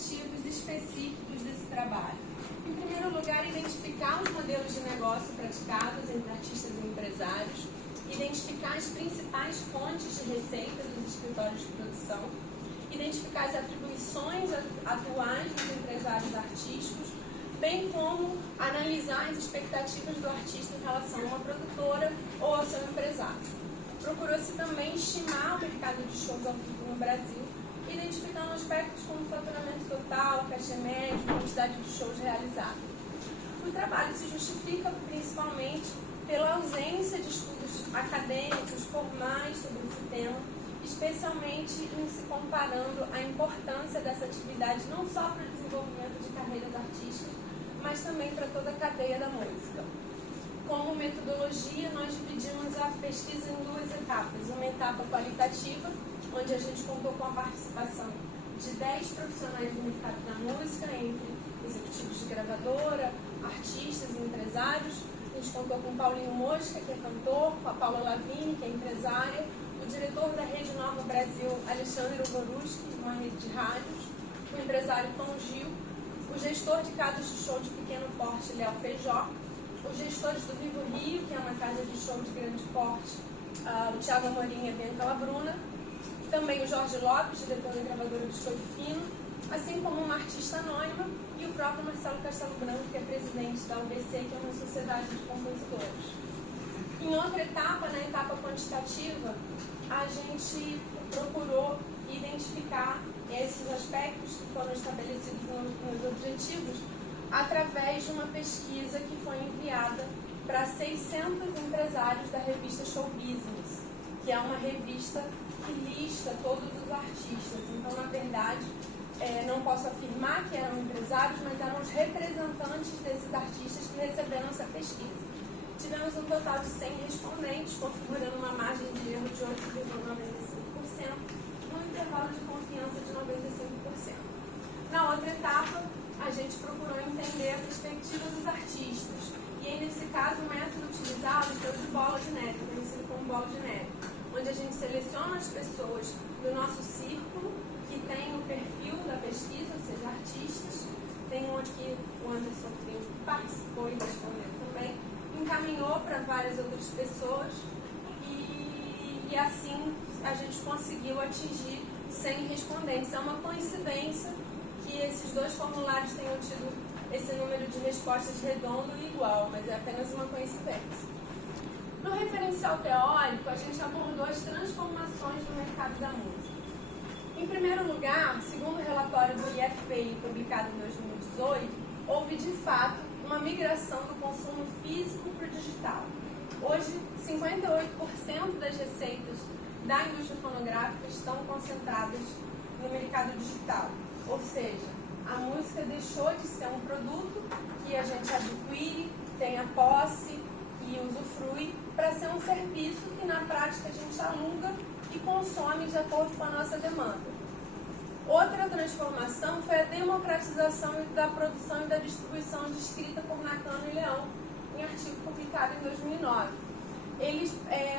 objetivos específicos desse trabalho. Em primeiro lugar, identificar os modelos de negócio praticados entre artistas e empresários, identificar as principais fontes de receita dos escritórios de produção, identificar as atribuições atuais dos empresários artísticos, bem como analisar as expectativas do artista em relação a uma produtora ou ao seu empresário. Procurou-se também estimar o mercado de shows ao vivo no Brasil, identificando aspectos como faturamento total, cachê médio, quantidade de shows realizados. O trabalho se justifica principalmente pela ausência de estudos acadêmicos formais sobre esse tema, especialmente em se comparando a importância dessa atividade não só para o desenvolvimento de carreiras artísticas, mas também para toda a cadeia da música. Como metodologia, nós dividimos a pesquisa em duas etapas. Uma etapa qualitativa, onde a gente contou com a participação de 10 profissionais do mercado da música, entre executivos de gravadora, artistas e empresários. A gente contou com o Paulinho Mosca, que é cantor, com a Paula Lavigne, que é empresária, o diretor da Rede Nova Brasil, Alexandre Ogoruski, uma rede de rádios, o empresário Tom Gil, o gestor de casas de show de pequeno porte, Léo Feijó, os gestores do Vivo Rio, que é uma casa de show de grande porte, o Thiago Amorim e a Bianca Labruna, também o Jorge Lopes, diretor da gravadora Biscoito Fino, assim como uma artista anônima, e o próprio Marcelo Castelo Branco, que é presidente da UBC, que é uma sociedade de compositores. Em outra etapa, na etapa quantitativa, a gente procurou identificar esses aspectos que foram estabelecidos nos objetivos através de uma pesquisa que foi enviada para 600 empresários da revista Show Business, que é uma revista que lista todos os artistas. Então, na verdade, não posso afirmar que eram empresários, mas eram os representantes desses artistas que receberam essa pesquisa. Tivemos um total de 100 respondentes, configurando uma margem de erro de 8,95%, num intervalo de confiança de 95%. Na outra etapa, a gente procurou entender a perspectiva dos artistas. E aí, nesse caso, o método utilizado foi o de bola de neve, conhecido como bola de neve, onde a gente seleciona as pessoas do nosso círculo que tem o perfil da pesquisa, ou seja, artistas. Tem um aqui, o Anderson, que participou e respondeu também, encaminhou para várias outras pessoas e assim a gente conseguiu atingir 100 respondentes. É uma coincidência que esses dois formulários tenham tido esse número de respostas redondo e igual, mas é apenas uma coincidência. No referencial teórico, a gente abordou as transformações do mercado da música. Em primeiro lugar, segundo o relatório do IFPI publicado em 2018, houve de fato uma migração do consumo físico para o digital. Hoje, 58% das receitas da indústria fonográfica estão concentradas no mercado digital. Ou seja, a música deixou de ser um produto que a gente adquire, tem a posse e usufrui, para ser um serviço que na prática a gente aluga e consome de acordo com a nossa demanda. Outra transformação foi a democratização da produção e da distribuição de escrita por Nakano e Leão, em artigo publicado em 2009. Eles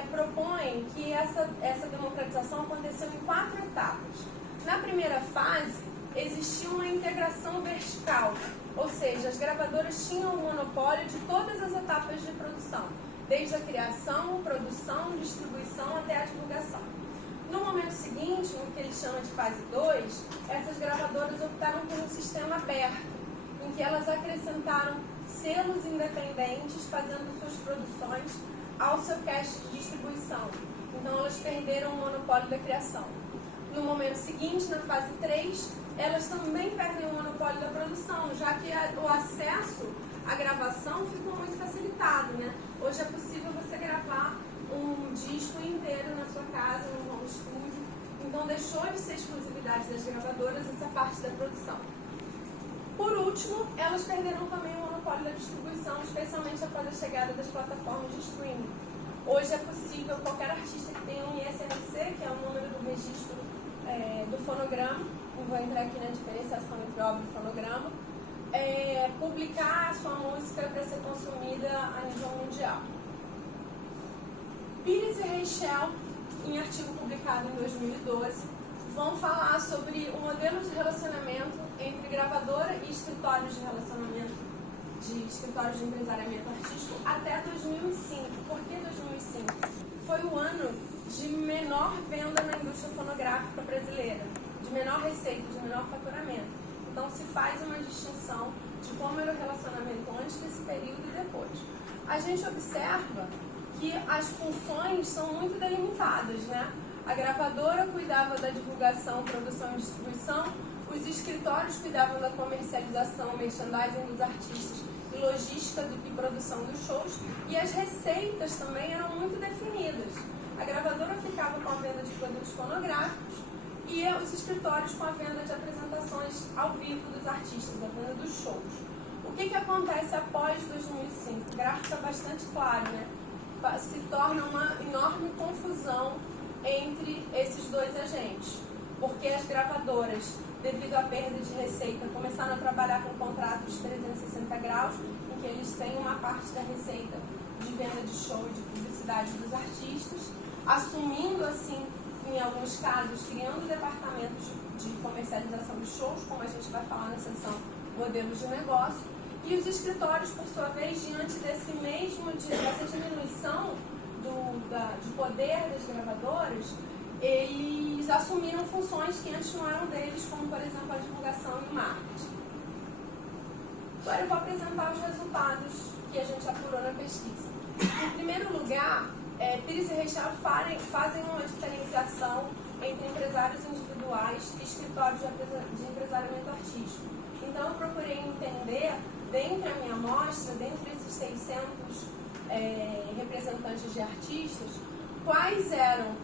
propõem que essa democratização aconteceu em 4 etapas. Na primeira fase, existia uma integração vertical, ou seja, as gravadoras tinham o monopólio de todas as etapas de produção, desde a criação, produção, distribuição até a divulgação. No momento seguinte, no que eles chamam de fase 2, essas gravadoras optaram por um sistema aberto, em que elas acrescentaram selos independentes fazendo suas produções ao seu cast de distribuição. Então elas perderam o monopólio da criação. No momento seguinte, na fase 3, elas também perdem o monopólio da produção, já que o acesso à gravação ficou muito facilitado, né? Hoje é possível você gravar um disco inteiro na sua casa, num home studio. Então deixou de ser exclusividade das gravadoras essa parte da produção. Por último, elas perderam também o monopólio da distribuição, especialmente após a chegada das plataformas de streaming. Hoje é possível qualquer artista que tenha um ISRC, que é o número do registro do fonograma, não vou entrar aqui na diferenciação entre obra e fonograma, publicar a sua música para ser consumida a nível mundial. Pires e Reichel, em artigo publicado em 2012, vão falar sobre o modelo de relacionamento entre gravadora e escritórios de relacionamento, de escritórios de empresariamento artístico até 2005. Por que 2005? Foi o ano de menor venda na indústria fonográfica brasileira, de menor receita, de menor faturamento. Então se faz uma distinção de como era o relacionamento antes desse período e depois. A gente observa que as funções são muito delimitadas, né? A gravadora cuidava da divulgação, produção e distribuição, os escritórios cuidavam da comercialização, merchandising dos artistas e logística e produção dos shows, e as receitas também eram muito definidas. A gravadora ficava com a venda de produtos fonográficos e os escritórios com a venda de apresentações ao vivo dos artistas, a venda dos shows. O que acontece após 2005? O gráfico está bastante claro, né? Se torna uma enorme confusão entre esses dois agentes, porque as gravadoras, devido à perda de receita, começaram a trabalhar com contratos de 360 graus, em que eles têm uma parte da receita de venda de show e de publicidade dos artistas, assumindo assim, em alguns casos, criando departamentos de comercialização de shows, como a gente vai falar na seção modelos de negócio, e os escritórios, por sua vez, diante dessa diminuição de poder das gravadoras, eles assumiram funções que antes não eram deles, como, por exemplo, a divulgação e o marketing. Agora eu vou apresentar os resultados que a gente apurou na pesquisa. Em primeiro lugar, Pires e Reichel fazem uma diferenciação entre empresários individuais e escritórios de empresariamento artístico. Então eu procurei entender, dentre a minha amostra, dentre esses 600 representantes de artistas, quais eram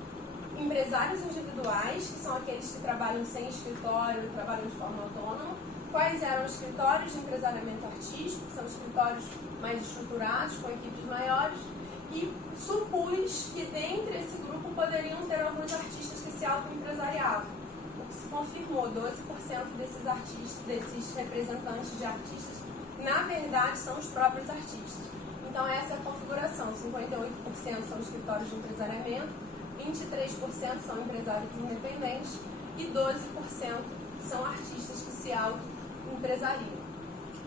empresários individuais, que são aqueles que trabalham sem escritório, trabalham de forma autônoma, quais eram escritórios de empresariamento artístico, que são escritórios mais estruturados, com equipes maiores, e supus que dentre esse grupo poderiam ter alguns artistas que se autoempresariavam. O que se confirmou, 12% desses representantes de artistas, na verdade, são os próprios artistas. Então essa é a configuração, 58% são escritórios de empresariamento, 23% são empresários independentes e 12% são artistas que se auto-empresariam.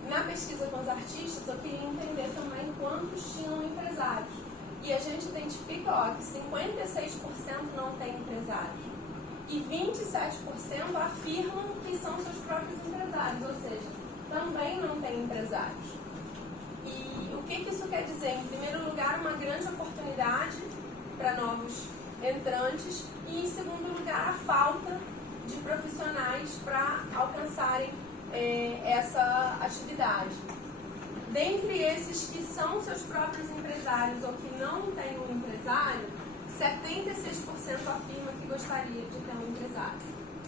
Na pesquisa com os artistas, eu queria entender também quantos tinham empresários. E a gente identifica que 56% não têm empresários e 27% afirmam que são seus próprios empresários, ou seja, também não têm empresários. E o que isso quer dizer? Em primeiro lugar, uma grande oportunidade para novos entrantes e, em segundo lugar, a falta de profissionais para alcançarem essa atividade. Dentre esses que são seus próprios empresários ou que não têm um empresário, 76% afirma que gostaria de ter um empresário,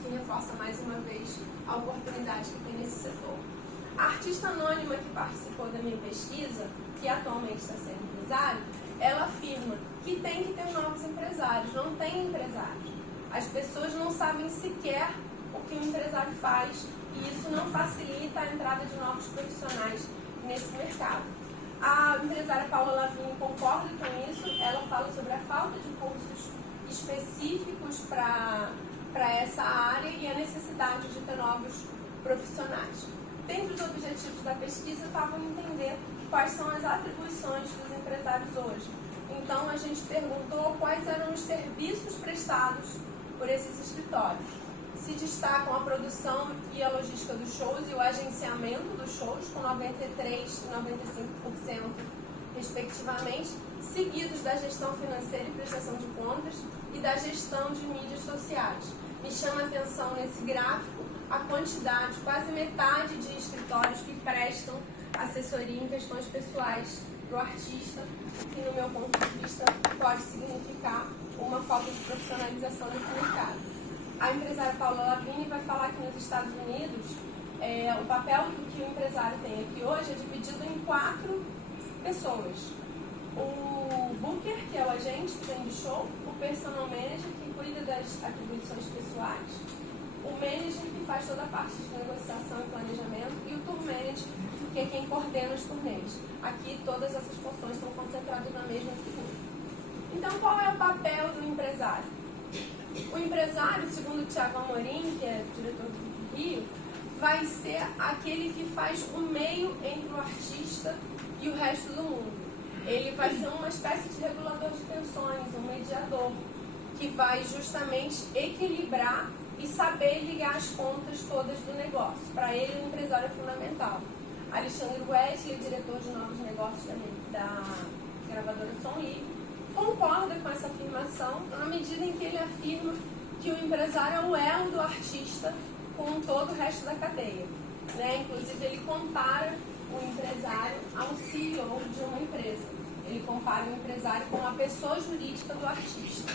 que reforça mais uma vez a oportunidade que tem nesse setor. A artista anônima que participou da minha pesquisa, que atualmente está sendo empresário, ela afirma que tem que ter novos empresários, não tem empresários. As pessoas não sabem sequer o que um empresário faz e isso não facilita a entrada de novos profissionais nesse mercado. A empresária Paula Lavigne concorda com isso, ela fala sobre a falta de cursos específicos para essa área e a necessidade de ter novos profissionais. Dentre os objetivos da pesquisa estavam entender quais são as atribuições dos empresários hoje. Então a gente perguntou quais eram os serviços prestados por esses escritórios. Se destacam a produção e a logística dos shows e o agenciamento dos shows, com 93% e 95% respectivamente, seguidos da gestão financeira e prestação de contas e da gestão de mídias sociais. Me chama a atenção nesse gráfico a quantidade, quase metade de escritórios que prestam assessoria em questões pessoais para o artista, que no meu ponto de vista pode significar uma falta de profissionalização nesse mercado. A empresária Paula Lavigne vai falar que nos Estados Unidos o papel que o empresário tem aqui hoje é dividido em 4 pessoas. O booker, que é o agente que vende show, o personal manager, que cuida das atribuições pessoais, o manager, que faz toda a parte de negociação e planejamento, e o tour manager, que é quem coordena os turnês. Aqui todas essas funções estão concentradas na mesma figura. Então, qual é o papel do empresário? O empresário, segundo o Thiago Amorim, que é diretor do Rio, vai ser aquele que faz o meio entre o artista e o resto do mundo. Ele vai ser uma espécie de regulador de tensões, um mediador, que vai justamente equilibrar e saber ligar as pontas todas do negócio. Para ele, o empresário é fundamental. Alexandre Wesley, diretor de novos negócios da gravadora Som Livre, concorda com essa afirmação na medida em que ele afirma que o empresário é o elo do artista com todo o resto da cadeia. Inclusive, ele compara o empresário ao CEO de uma empresa. Ele compara o empresário com a pessoa jurídica do artista.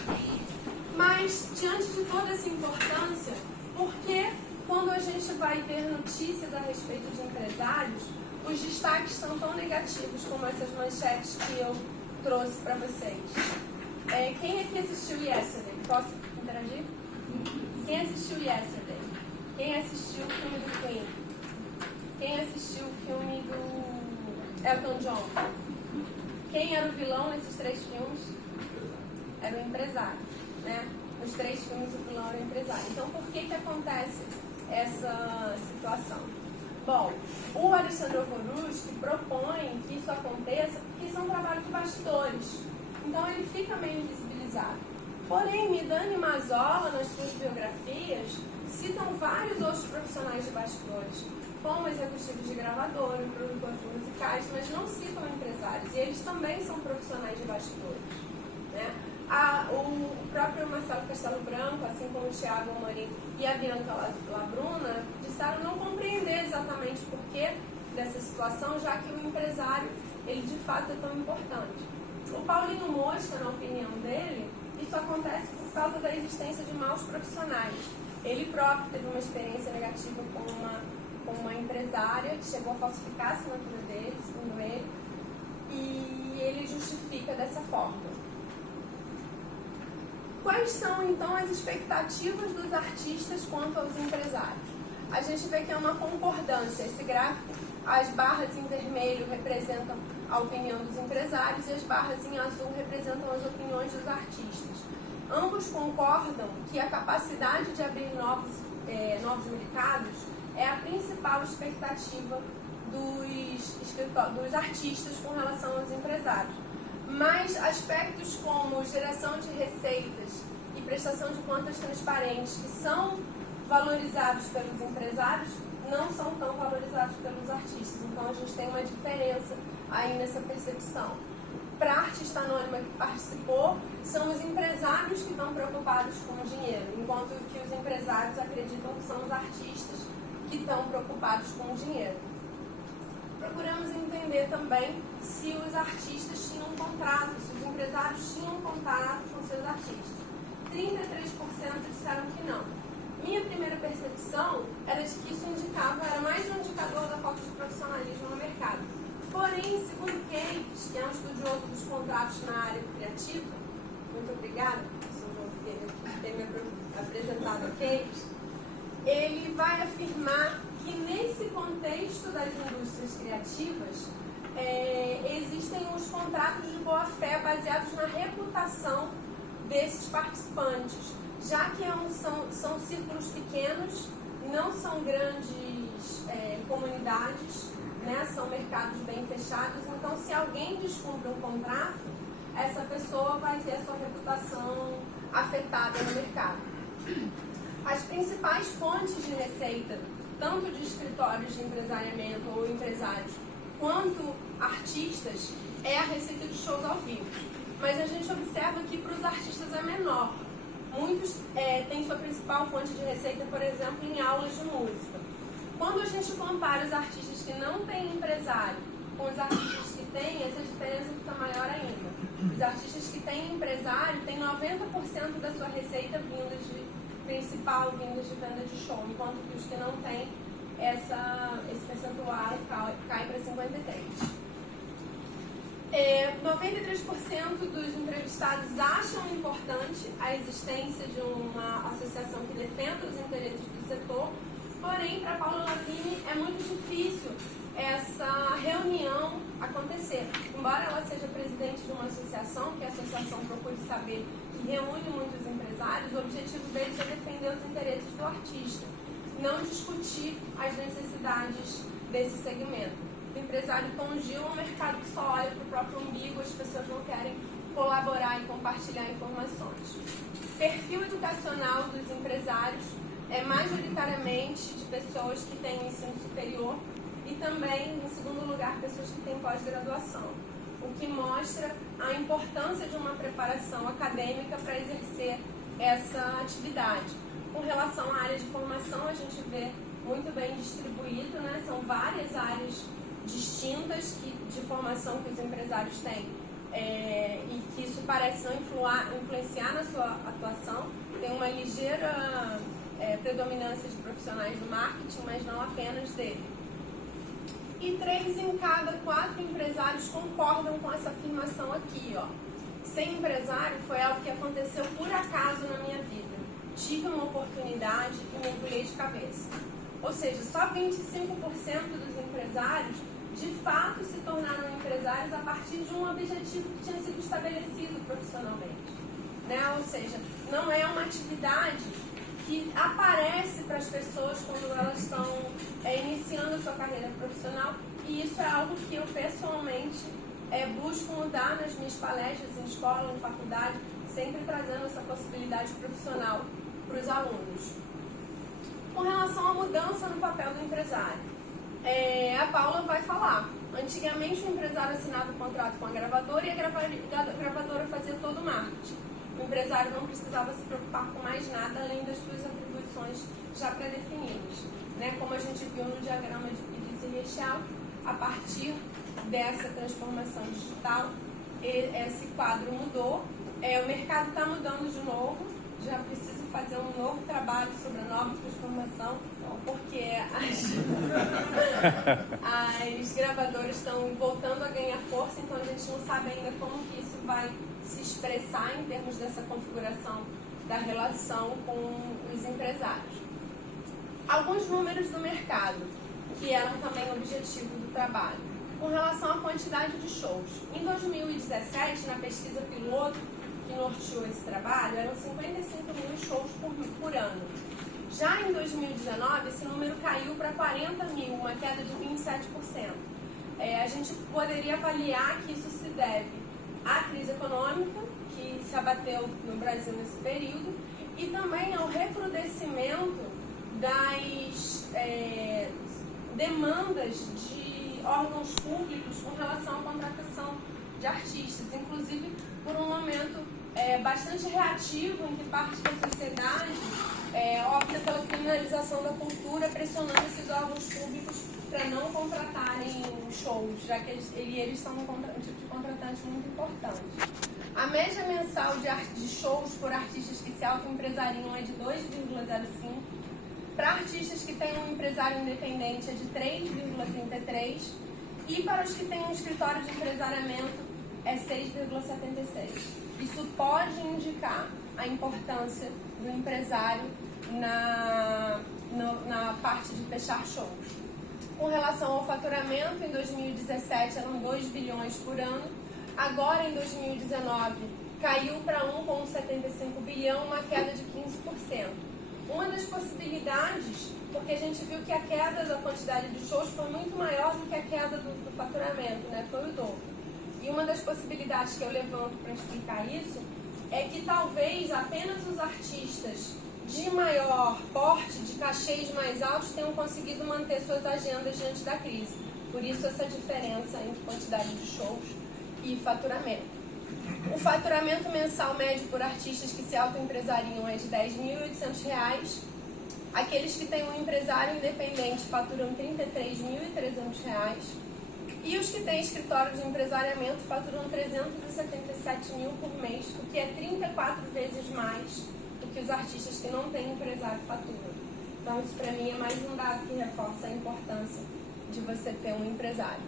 Mas, diante de toda essa importância, por que quando a gente vai ver notícias a respeito de empresários, os destaques são tão negativos como essas manchetes que eu trouxe para vocês? Quem aqui assistiu Yesterday? Posso interagir? Quem assistiu Yesterday? Quem assistiu o filme do Queen? Quem assistiu o filme do Elton John? Quem era o vilão nesses 3 filmes? Era o empresário, né? Nos 3 filmes o vilão era o empresário. Então, por que acontece essa situação? Bom, o Alexandre Ovoruski propõe que isso aconteça porque isso é um trabalho de bastidores. Então, ele fica meio invisibilizado. Porém, Midani e Mazzola, nas suas biografias, citam vários outros profissionais de bastidores, como executivos de gravadora, produtores musicais, mas não citam empresários. E eles também são profissionais de bastidores, né? O próprio Marcelo Castelo Branco, assim como o Thiago Amorim e a Bianca Labruna, disseram não compreender exatamente o porquê dessa situação, já que o empresário, ele de fato é tão importante. O Paulinho Mosca, na opinião dele, isso acontece por causa da existência de maus profissionais. Ele próprio teve uma experiência negativa com uma empresária que chegou a falsificar a assinatura dele, segundo ele, e ele justifica dessa forma. Quais são, então, as expectativas dos artistas quanto aos empresários? A gente vê que é uma concordância. Esse gráfico, as barras em vermelho representam a opinião dos empresários e as barras em azul representam as opiniões dos artistas. Ambos concordam que a capacidade de abrir novos mercados é a principal expectativa dos artistas com relação aos empresários. Mas aspectos como geração de receitas e prestação de contas transparentes, que são valorizados pelos empresários, não são tão valorizados pelos artistas. Então a gente tem uma diferença aí nessa percepção. Para a artista anônima que participou, são os empresários que estão preocupados com o dinheiro, enquanto que os empresários acreditam que são os artistas que estão preocupados com o dinheiro. Procuramos entender também se os artistas tinham contrato, se os empresários tinham contrato com seus artistas. 33% disseram que não. Minha primeira percepção era de que isso era mais um indicador da falta de profissionalismo no mercado. Porém, segundo Keyes, que é um estudioso dos contratos na área criativa, muito obrigada, professor João Figueiredo, por ter me apresentado a Keyes, ele vai afirmar que nesse contexto das indústrias criativas, existem os contratos de boa-fé baseados na reputação desses participantes, já que são círculos pequenos, não são grandes comunidades, né, são mercados bem fechados. Então, se alguém descumpre um contrato, essa pessoa vai ter a sua reputação afetada no mercado. As principais fontes de receita, tanto de escritórios de empresariamento ou empresários, quanto artistas, é a receita de shows ao vivo. Mas a gente observa que para os artistas é menor. Muitos têm sua principal fonte de receita, por exemplo, em aulas de música. Quando a gente compara os artistas que não têm empresário com os artistas que têm, essa diferença fica maior ainda. Os artistas que têm empresário têm 90% da sua receita vinda de venda de show, enquanto que os que não têm, esse percentual cai para 53%. 93% dos entrevistados acham importante a existência de uma associação que defenda os interesses do setor, porém, para Paula Lavigne é muito difícil essa reunião acontecer. Embora ela seja presidente de uma associação, que a associação procure saber que reúne muitos empresários, o objetivo deles é defender os interesses do artista, não discutir as necessidades desse segmento. O empresário Tom Gil é um mercado que só olha para o próprio umbigo, as pessoas não querem colaborar e compartilhar informações. Perfil educacional dos empresários é majoritariamente de pessoas que têm ensino superior e também, em segundo lugar, pessoas que têm pós-graduação, o que mostra a importância de uma preparação acadêmica para exercer essa atividade. Com relação à área de formação, a gente vê muito bem distribuído, né? São várias áreas distintas de formação que os empresários têm e que isso parece não influenciar na sua atuação. Tem uma ligeira predominância de profissionais do marketing, mas não apenas dele. E 3 em cada 4 empresários concordam com essa afirmação aqui, ó. Ser empresário foi algo que aconteceu por acaso na minha vida. Tive uma oportunidade e mergulhei de cabeça. Ou seja, só 25% dos empresários de fato se tornaram empresários a partir de um objetivo que tinha sido estabelecido profissionalmente, né? Ou seja, não é uma atividade que aparece para as pessoas quando elas estão iniciando a sua carreira profissional, e isso é algo que eu pessoalmente busco mudar nas minhas palestras em escola, em faculdade, sempre trazendo essa possibilidade profissional para os alunos. Com relação à mudança no papel do empresário, a Paula vai falar. Antigamente o empresário assinava um contrato com a gravadora e a gravadora fazia todo o marketing. O empresário não precisava se preocupar com mais nada além das suas atribuições já pré-definidas, né? Como a gente viu no diagrama de Pires e Rechal, a partir dessa transformação digital, esse quadro mudou, o mercado está mudando de novo, já preciso fazer um novo trabalho sobre a nova transformação, porque as gravadoras estão voltando a ganhar força, então a gente não sabe ainda como que isso vai se expressar em termos dessa configuração da relação com os empresários. Alguns números do mercado, que eram também objetivo do trabalho. Com relação à quantidade de shows, em 2017, na pesquisa piloto que norteou esse trabalho, eram 55 mil shows por ano. Já em 2019, esse número caiu para 40 mil, uma queda de 27%. A gente poderia avaliar que isso se deve à crise econômica, que se abateu no Brasil nesse período, e também ao recrudescimento das demandas de órgãos públicos com relação à contratação de artistas, inclusive por um momento bastante reativo em que parte da sociedade opta pela criminalização da cultura, pressionando esses órgãos públicos para não contratarem shows, já que eles são um tipo de contratante muito importante. A média mensal de shows por artistas que se autoempresariam é de 2,05, para artistas que têm um empresário independente é de 3,33 e para os que têm um escritório de empresariamento é 6,76. Isso pode indicar a importância do empresário na parte de fechar shows. Com relação ao faturamento, em 2017 eram 2 bilhões por ano, agora em 2019 caiu para 1,75 bilhão, uma queda de 15%. Uma das possibilidades, porque a gente viu que a queda da quantidade de shows foi muito maior do que a queda do faturamento, né? Foi o dobro. E uma das possibilidades que eu levanto para explicar isso é que talvez apenas os artistas de maior porte, de cachês mais altos, tenham conseguido manter suas agendas diante da crise. Por isso essa diferença entre quantidade de shows e faturamento. O faturamento mensal médio por artistas que se autoempresariam é de R$ 10.800. Aqueles que têm um empresário independente faturam R$ 33.300. E os que têm escritório de empresariamento faturam R$ 377 mil por mês, o que é 34 vezes mais do que os artistas que não têm empresário faturam. Então isso para mim é mais um dado que reforça a importância de você ter um empresário.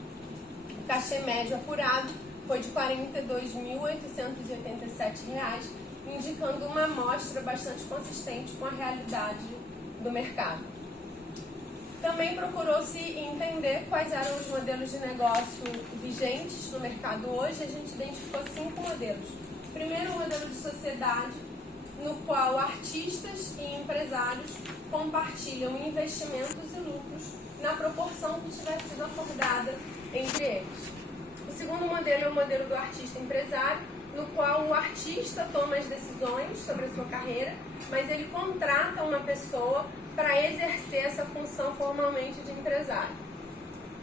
O cachê médio apurado foi de R$ 42.887, indicando uma amostra bastante consistente com a realidade do mercado. Também procurou-se entender quais eram os modelos de negócio vigentes no mercado hoje. A gente identificou 5 modelos. O Primeiro, um modelo de sociedade no qual artistas e empresários compartilham investimentos e lucros na proporção que tiver sido acordada entre eles. O segundo modelo é o modelo do artista empresário, no qual o artista toma as decisões sobre a sua carreira, mas ele contrata uma pessoa para exercer essa função formalmente de empresário.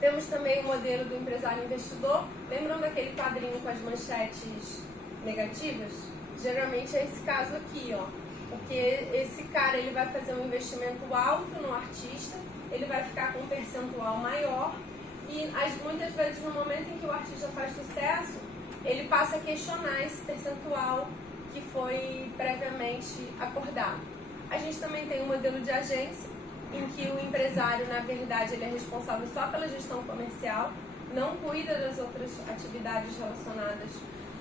Temos também o modelo do empresário investidor. Lembram daquele quadrinho com as manchetes negativas? Geralmente é esse caso aqui, ó. Porque esse cara ele vai fazer um investimento alto no artista, ele vai ficar com um percentual maior e muitas vezes no momento em que o artista faz sucesso, ele passa a questionar esse percentual que foi previamente acordado. A gente também tem um modelo de agência, em que o empresário, na verdade, ele é responsável só pela gestão comercial, não cuida das outras atividades relacionadas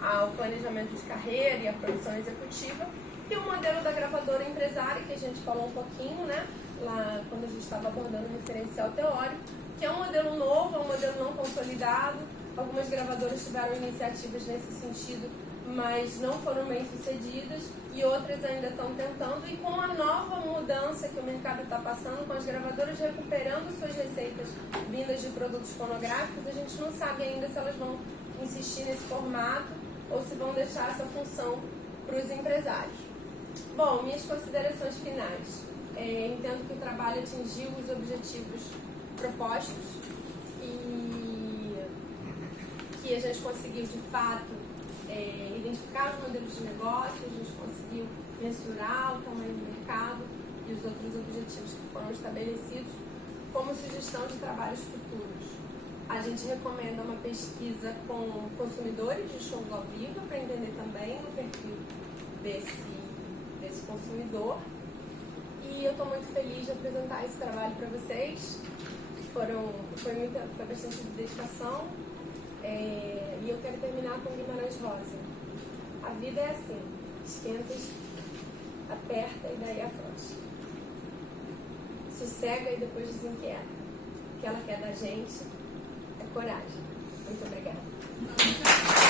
ao planejamento de carreira e à produção executiva. E o modelo da gravadora empresária, que a gente falou um pouquinho, né, lá quando a gente estava abordando o referencial teórico, que é um modelo novo, é um modelo não consolidado. Algumas gravadoras tiveram iniciativas nesse sentido, mas não foram bem sucedidas, e outras ainda estão tentando. E com a nova mudança que o mercado está passando, com as gravadoras recuperando suas receitas vindas de produtos fonográficos, a gente não sabe ainda se elas vão insistir nesse formato ou se vão deixar essa função para os empresários. Bom, minhas considerações finais. Entendo que o trabalho atingiu os objetivos propostos e que a gente conseguiu, de fato, identificar os modelos de negócio, a gente conseguiu mensurar o tamanho do mercado e os outros objetivos que foram estabelecidos como sugestão de trabalhos futuros. A gente recomenda uma pesquisa com consumidores de shows ao vivo para entender também o perfil desse consumidor. E eu estou muito feliz de apresentar esse trabalho para vocês. Foi bastante dedicação. E eu quero terminar com Guimarães Rosa. A vida é assim, esquenta, aperta e daí afrouxa. Sossega e depois desinquieta. O que ela quer da gente é coragem. Muito obrigada.